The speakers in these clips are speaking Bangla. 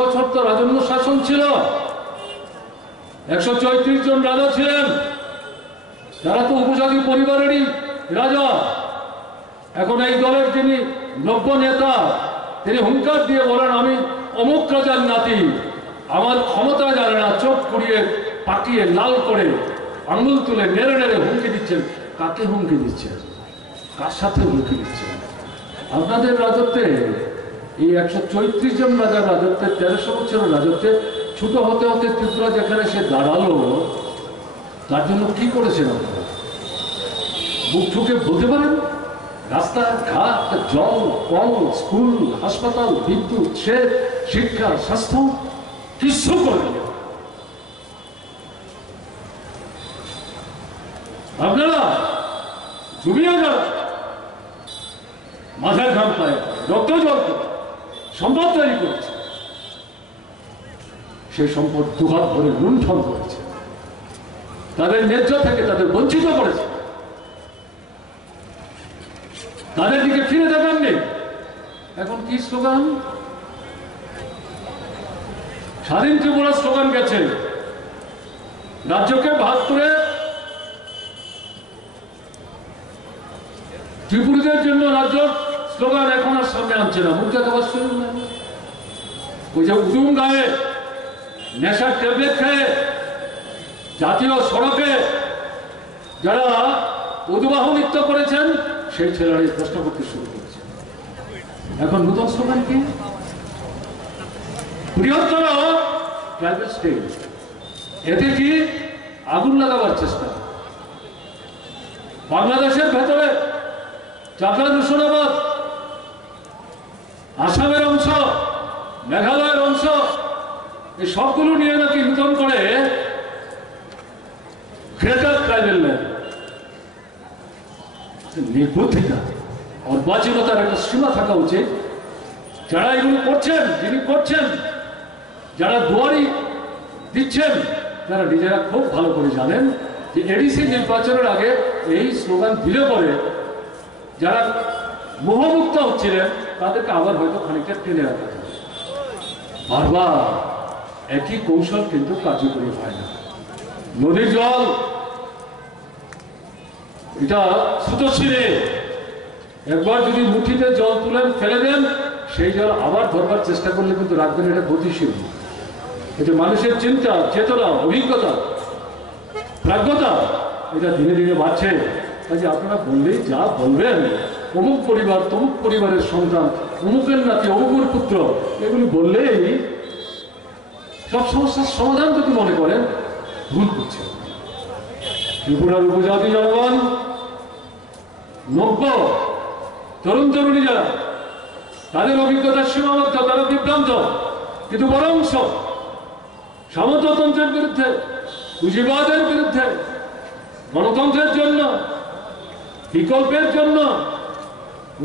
বছর তো রাজন্য শাসন ছিল। 134 জন রাজা ছিলেন, তারা তো উপজাতি পরিবারেরই রাজা। এখন এই দলের যিনি নব্য নেতা, তিনি হুঙ্কার দিয়ে বলেন আমি অমুক রাজার নাতি, আমার ক্ষমতা জানে না। চোখ কুড়িয়ে পাকিয়ে লাল করে আঙুল তুলে নেড়ে নেড়ে হুমকি দিচ্ছেন। কাকে হুমকি দিচ্ছেন? কার সাথে হুমকি দিচ্ছেন? আপনাদের রাজত্বে, এই 134 জন রাজার রাজত্বে, 1300 বছরের রাজত্বে ছোট হতে হতে ত্রিপুরা যেখানে সে দাঁড়ালো, তার জন্য কি করেছেন আপনারা? বুক ঠুকে বলতে পারেন? রাস্তাঘাট, জল, কল, স্কুল, হাসপাতাল, বিদ্যুৎ, সেচ, শিক্ষা, স্বাস্থ্য কিছু করেন আপনারা? জুবিয়ে যারা মাথার ঘাম পায়, রক্ত জল সম্পদ তৈরি করেছে, সেই সম্পদ দুহাত ভরে লুণ্ঠন করেছে, তাদের ন্যায্য থেকে তাদের বঞ্চিত করেছে, তাদের দিকে ফিরে দেখাননি। এখন কি স্লোগান? স্বাধীন ত্রিপুরার স্লোগান গেছে, রাজ্যকে ভাগ করে ত্রিপুরীদের জন্য রাজ্য স্লোগান এখন আর সামনে আনছে না। মুখটা দেওয়ার শুরু না, ওই যে উদুম গায়ে নেশার ট্যাবলেট খেয়ে জাতীয় সড়কে যারা উদ্বাহ নৃত্য করেছেন, সেই ছেলেরাই প্রশ্ন করতে শুরু করেছে। এখন নতুন স্লোগান কি? বৃহত্তর ট্রাইবাল স্টেট। এতে কি? আগুন লাগাবার চেষ্টা। বাংলাদেশের ভেতরে চাকলা রুশনাবাদ, আসামের অংশ, মেঘালয়ের অংশ, এই সবগুলো নিয়ে নাকি নতুন করে গ্রেটার ট্রাইবাল ল্যান্ড। নির্বুদ্ধিতা, অর্বাচীনতার একটা সীমা থাকা উচিত। যারা এগুলো করছেন, যিনি করছেন, যারা দুয়ারি দিচ্ছেন, তারা নিজেরা খুব ভালো করে জানেন যে এডিসি নির্বাচনের আগে এই স্লোগান দিলে পরে যারা মোহমুক্ত হচ্ছিলেন তাদেরকে আবার হয়তো খানিকটা টেনে রাখা যাবে। বারবার একই কৌশল কিন্তু কার্যকরী হয় না। নদীর জল এটা স্রোতস্বিনী, একবার যদি মুঠিতে জল তুলেন ফেলে দেন, সেই জল আবার ধরবার চেষ্টা করলে কিন্তু রাখবেন এটা গতিশীল। এটা মানুষের চিন্তা, চেতনা, অভিজ্ঞতা, প্রাজ্ঞতা এটা ধীরে ধীরে বাড়ছে। কাজে আপনারা বললেই যা বলবেন, অমুক পরিবার, তমুক পরিবারের সন্তান, অমুকের নাতি, অমুকের পুত্র, এগুলি বললেই সব সমস্যার সমাধান যদি মনে করেন, ভুল করছে। ত্রিপুরার উপজাতি জনগণ, নব্য তরুণ তরুণী যারা, তাদের অভিজ্ঞতার সীমাবদ্ধ, তারা বিভ্রান্ত। কিন্তু বরংশ সামন্ততন্ত্রের বিরুদ্ধে, পুঁজিবাদের বিরুদ্ধে, গণতন্ত্রের জন্য, বিকল্পের জন্য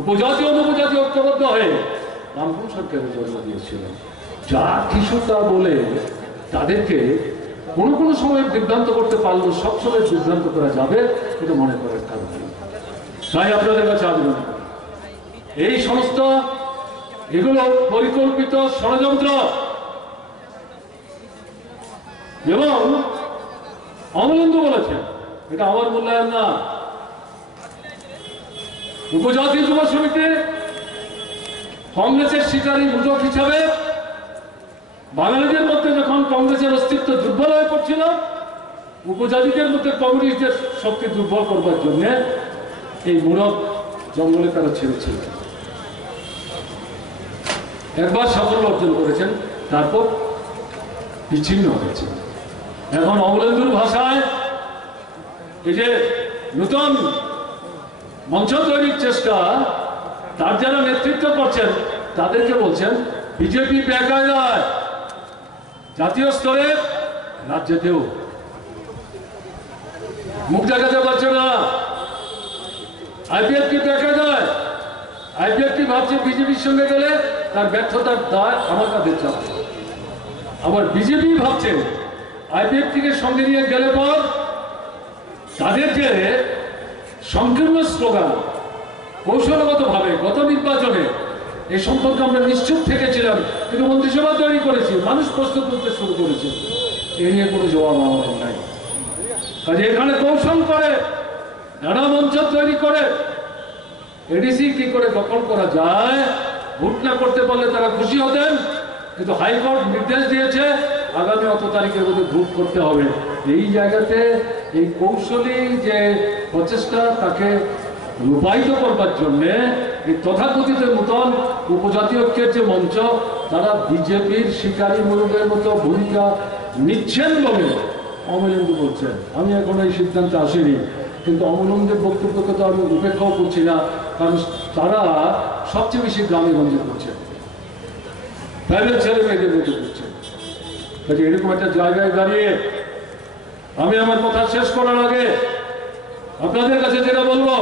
উপজাতি অনুপজাতি ঐক্যবদ্ধ হয়ে বামপন সরকারের জন্ম দিয়েছিলেন। যা কিছু তা বলে তাদেরকে কোনো কোনো সময় বিভ্রান্ত করতে পারলেও সবসময় বিভ্রান্ত করা যাবে এটা মনে করার কারণ। তাই আপনাদের কাছে আবেদন, এই সমস্ত এগুলো পরিকল্পিত ষড়যন্ত্র এবং অমলেন্দু বলেছেন, এটা আমার মূল্যায়ন না, উপজাতি যুব সমিতি কংগ্রেসের শিকারী মূলক হিসাবে বাঙালিদের মধ্যে যখন কংগ্রেসের অস্তিত্ব দুর্বল হয়ে পড়ছিল, উপজাতিদের মধ্যে কমিউনিস্টদের শক্তি দুর্বল করবার জন্য এই মূলক জঙ্গলে তারা ছেড়েছিল। একবার সাফল্য অর্জন করেছেন, তারপর বিচ্ছিন্ন হয়েছে। এখন অমলেন্দুর ভাষায় এই যে নূতন মঞ্চ তৈরির চেষ্টা, তার যারা নেতৃত্ব করছেন তাদেরকে বলছেন বিজেপি বেকায়দায়, জাতীয় স্তরে রাজ্যেতেও মুখ দেখাতে পারছে না। আইপিএফ কি বেকায়দায়, আইপিএফ কি ভাবছে বিজেপির সঙ্গে গেলে তার ব্যর্থতার দায় আমার কাছে চাপে। আবার বিজেপি ভাবছে আইপিএফ থেকে সঙ্গে নিয়ে গেলে পর তাদের যে সংকীর্ণ স্লোগান কৌশলগতভাবে গত নির্বাচনে এই সম্পর্কে আমরা নিশ্চুপ থেকেছিলাম, কিন্তু মন্ত্রিসভা তৈরি করেছি, মানুষ প্রশ্ন করতে শুরু করেছে, এ নিয়ে কোনো জবাব আমাদের নাই। কাজে এখানে কৌশল করে নানা মঞ্চ তৈরি করে এডিসি কি করে দখল করা যায়, ভোট না করতে পারলে তারা খুশি হতেন, কিন্তু হাইকোর্ট নির্দেশ দিয়েছে আগামী অত তারিখের মধ্যে ভোট করতে হবে। এই জায়গাতে এই কৌশলী যে প্রচেষ্টা তাকে রূপায়িত করবার জন্যে এই তথাকথিত নূতন উপজাতি ঐক্যের যে মঞ্চ, তারা বিজেপির শিকারীমূলকের মতো ভূমিকা নিচ্ছেন বলে অমলেন্দু বলছেন। আমি এখন এই সিদ্ধান্তে আসিনি, কিন্তু অমলেন্দুর বক্তব্যকে তো আমি উপেক্ষাও করছি না, কারণ তারা সবচেয়ে বেশি গ্রামে গঞ্জে করছেন, প্রাইভেট ছেলে মেয়েদের মধ্যে করছেন। কাজে এরকম একটা জায়গায় দাঁড়িয়ে আমি আমার কথা শেষ করার আগে আপনাদের কাছে যেটা বলবো,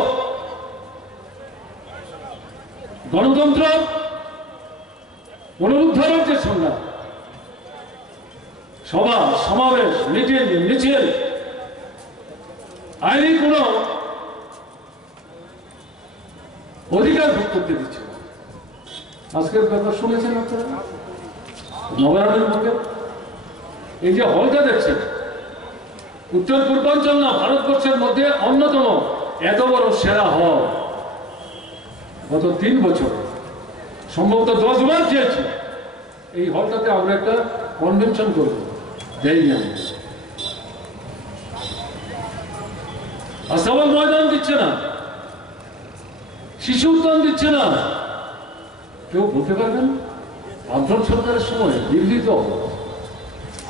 গণতন্ত্র পুনরুদ্ধারের যে সংগ্রাম, সভা সমাবেশ মিছিল আইনি কোন অধিকার ভোগ করতে দিচ্ছে। আজকের ব্যাপার শুনেছেন আপনারা নগরানের মধ্যে এই যে হলটা দেখছেন, উত্তর পূর্বাঞ্চল না ভারতবর্ষের মধ্যে অন্যতম এত বড় সেরা হল। গত 3 বছর সম্ভবত 10 বার চেয়েছি এই হলটাতে আমরা একটা কনভেনশন করব, দেয়নি আমি। আসামাল ময়দান দিচ্ছে না, শিশু উদ্যান দিচ্ছে না। কেউ বলতে পারবেন বামফ্রন্ট সরকারের সময় দিল্লিতে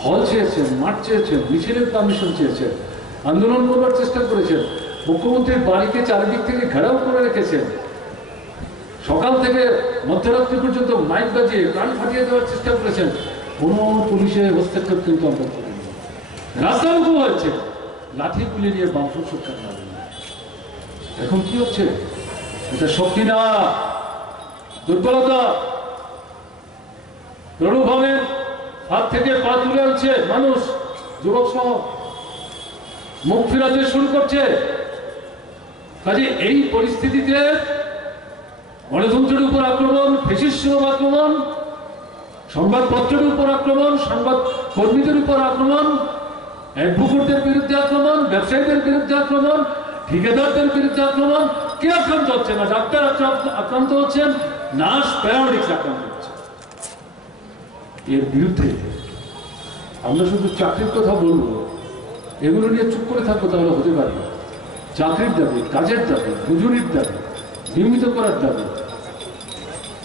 হল চেয়েছেন, মাঠ চেয়েছেন, মিছিলের পারমিশন চেয়েছেন, আন্দোলন করবার চেষ্টা করেছেন, মুখ্যমন্ত্রীর বাড়িকে চারিদিক থেকে ঘেরাও করে রেখেছেন, সকাল থেকে মধ্যরাত্রি পর্যন্ত মাইক বাজিয়ে কান ফাটিয়ে দেওয়ার চেষ্টা করেছেন। কোনো পুলিশের হস্তক্ষেপ কিন্তু আমরা করিনি। রাস্তা মুখো হয়েছে, লাঠি গুলি নিয়ে বামফ্রন্ট সরকার নামেন। এখন কি হচ্ছে? এটা শক্তি না, দুর্বলতা। প্রণুভবের হাত থেকে পা তুলে আনছে মানুষ, যুবক সহ মুখ ফিরাতে শুরু করছে। কাজে এই পরিস্থিতিতে গণতন্ত্রের উপর আক্রমণ, ফ্যাসিস্টের আক্রমণ, সংবাদপত্রের উপর আক্রমণ, সংবাদ কর্মীদের উপর আক্রমণ, অ্যাডভোকেটদের বিরুদ্ধে আক্রমণ, ব্যবসায়ীদের বিরুদ্ধে আক্রমণ, ঠিকাদারদের বিরুদ্ধে আক্রমণ। কে আক্রান্ত হচ্ছে না? ডাক্তার আক্রান্ত হচ্ছেন, নার্স, প্যারামেডিক্স আক্রান্ত হচ্ছে। এর বিরুদ্ধে আমরা শুধু চাকরির কথা বলবো, এগুলো নিয়ে চুপ করে থাকবো তাহলে হতে পারে না। চাকরির দাবি, কাজের দাবি, মজুরির দাবি, নিয়মিত করার দাবি,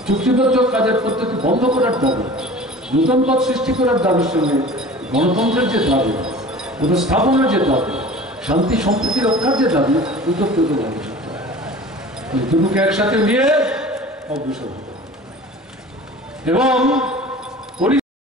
চুক্তিবদ্ধ কাজের পদ্ধতি বন্ধ করার দাবি, নূতন পদ সৃষ্টি করার দাবির সঙ্গে গণতন্ত্রের যে দাবি, পুনঃস্থাপনের যে দাবি, শান্তি সম্প্রীতি রক্ষার যে দাবি, উত্তরপ্রদেশ দুটোকে একসাথে নিয়ে অগ্রসর এবং